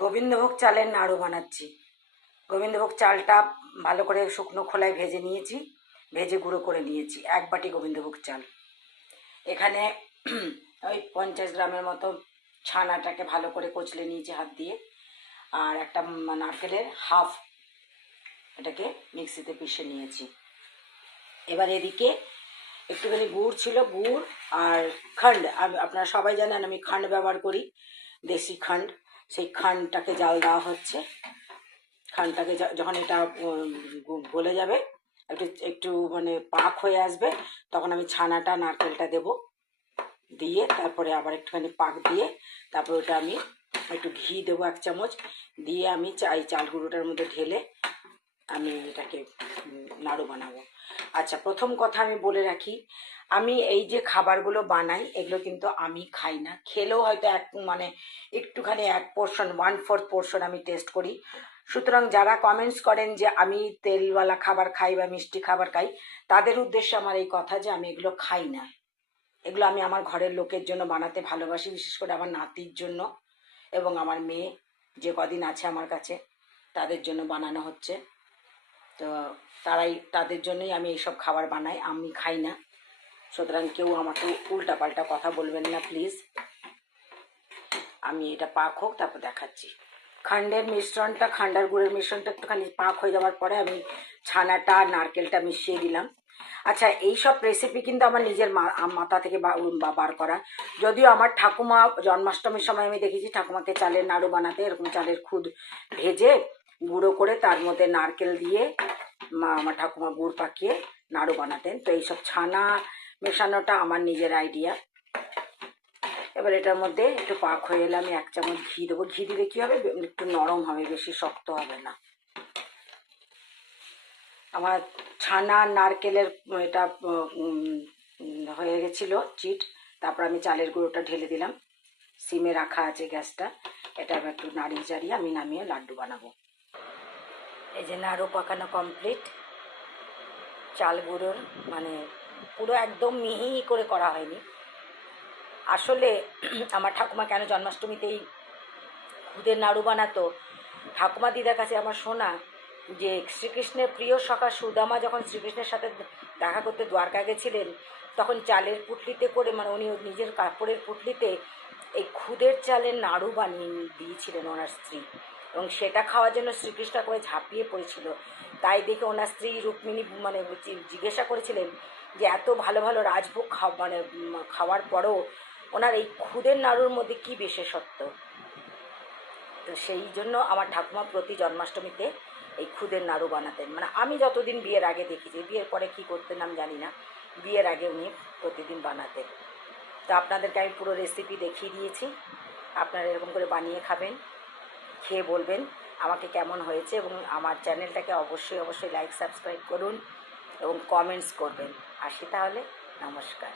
গোবিন্দভোগ চালের নাড়ু বানাচ্ছি। গোবিন্দভোগ চালটা ভালো করে শুকনো খোলায় ভেজে নিয়েছি, ভেজে গুঁড়ো করে নিয়েছি। 1 বাটি গোবিন্দভোগ চাল। এখানে ওই 50 গ্রামের মতো ছানাটাকে ভালো করে কচলে নিয়েছি হাত দিয়ে, আর একটা নারকেলের হাফ এটাকে মিক্সিতে পিষে নিয়েছি। এবার এদিকে একটুখানি গুড় ছিল, গুড় আর খান্ড। আপনারা সবাই জানেন আমি খান্ড ব্যবহার করি, দেশি খান্ড। সেই খান্ডটাকে জাল দেওয়া হচ্ছে। খান্ডটাকে যখন এটা গলে যাবে, একটু একটু মানে পাক হয়ে আসবে, তখন আমি ছানাটা নারকেলটা দেব, দিয়ে তারপরে আবার একটুখানি পাক দিয়ে তারপর ওটা আমি একটু ঘি দেবো 1 চামচ, দিয়ে আমি এই চাল গুঁড়োটার মধ্যে ঢেলে আমি এটাকে নাড়ু বানাবো। আচ্ছা, প্রথম কথা আমি বলে রাখি, আমি এই যে খাবারগুলো বানাই এগুলো কিন্তু আমি খাই না। খেলেও হয়তো একটুখানি 1 পোর্শন 1/4 পোর্শন আমি টেস্ট করি। সুতরাং যারা কমেন্টস করেন যে আমি তেলওয়ালা খাবার খাই বা মিষ্টি খাবার খাই, তাদের উদ্দেশ্যে আমার এই কথা যে আমি এগুলো খাই না। এগুলো আমি আমার ঘরের লোকের জন্য বানাতে ভালোবাসি, বিশেষ করে আমার নাতির জন্য এবং আমার মেয়ে যে কদিন আছে আমার কাছে তাদের জন্য বানানো হচ্ছে। তো তাদের জন্যই আমি এইসব খাবার বানাই, আমি খাই না। সুতরাং কেউ আমাকে উল্টাপাল্টা কথা বলবেন না প্লিজ। আমি এটা পাক হোক তারপর দেখাচ্ছি। খান্ডের মিশ্রণটা, খান্ডার গুড়ের মিশ্রণটা একটুখানি পাক হয়ে যাওয়ার পরে আমি ছানাটা নারকেলটা মিশিয়ে দিলাম। আচ্ছা, এইসব রেসিপি কিন্তু আমার নিজের মাথা থেকে বার করা। যদিও আমার ঠাকুমা জন্মাষ্টমীর সময় আমি দেখেছি ঠাকুমাকে চালের নাড়ু বানাতে, এরকম চালের খুদ ভেজে গুঁড়ো করে তার মধ্যে নারকেল দিয়ে আমার ঠাকুমা গুড় পাকিয়ে নাড়ু বানাতেন। তো এইসব ছানা মেশানোটা আমার নিজের আইডিয়া। এবার এটার মধ্যে একটু পাক হয়ে এলে আমি 1 চামচ ঘি দেবো। ঘি দিলে কী হবে, একটু নরম হবে, বেশি শক্ত হবে না। আমার ছানা নারকেলের এটা হয়ে গেছিলো চিট। তারপর আমি চালের গুঁড়োটা ঢেলে দিলাম, সিমে রাখা আছে গ্যাসটা। এটা একটু নাড়িয়ে চাড়িয়ে আমি নামিয়ে লাড্ডু বানাবো। এই যে নাড়ু পাকানো কমপ্লিট। চাল গুঁড়োর পুরো একদম মিহি করে করা হয়নি। আসলে আমার ঠাকুমা কেন জন্মাষ্টমীতেই খুদের নাড়ু বানাতো, ঠাকুমা দিদার কাছে আমার শোনা যে শ্রীকৃষ্ণের প্রিয় সখা সুদামা যখন শ্রীকৃষ্ণের সাথে দেখা করতে দ্বারকা গেছিলেন, তখন চালের পুটলিতে করে উনি নিজের কাপড়ের পুটলিতে এই খুদের চালের নাড়ু বানিয়ে দিয়েছিলেন ওনার স্ত্রী, এবং সেটা খাওয়ার জন্য শ্রীকৃষ্ণ করে ঝাঁপিয়ে পড়েছিল। তাই দেখে ওনার স্ত্রী রুক্মিণী জিজ্ঞাসা করেছিলেন যে এত ভালো ভালো রাজভোগ খাওয়ার পরেও ওনার এই খুদের নাড়ুর মধ্যে কী বিশেষত্ব। তো সেই জন্য আমার ঠাকুমা প্রতি জন্মাষ্টমীতে এই খুদের নাড়ু বানাতেন। আমি যতদিন বিয়ের আগে দেখেছি, বিয়ের পরে কী করতেন আমি জানি না, বিয়ের আগে উনি প্রতিদিন বানাতেন। তো আপনাদেরকে আমি পুরো রেসিপি দেখিয়ে দিয়েছি। আপনারা এরকম করে বানিয়ে খাবেন, খেয়ে বলবেন আমাকে কেমন হয়েছে, এবং আমার চ্যানেলটাকে অবশ্যই অবশ্যই লাইক সাবস্ক্রাইব করুন এবং কমেন্টস করবেন। আসি তাহলে, নমস্কার।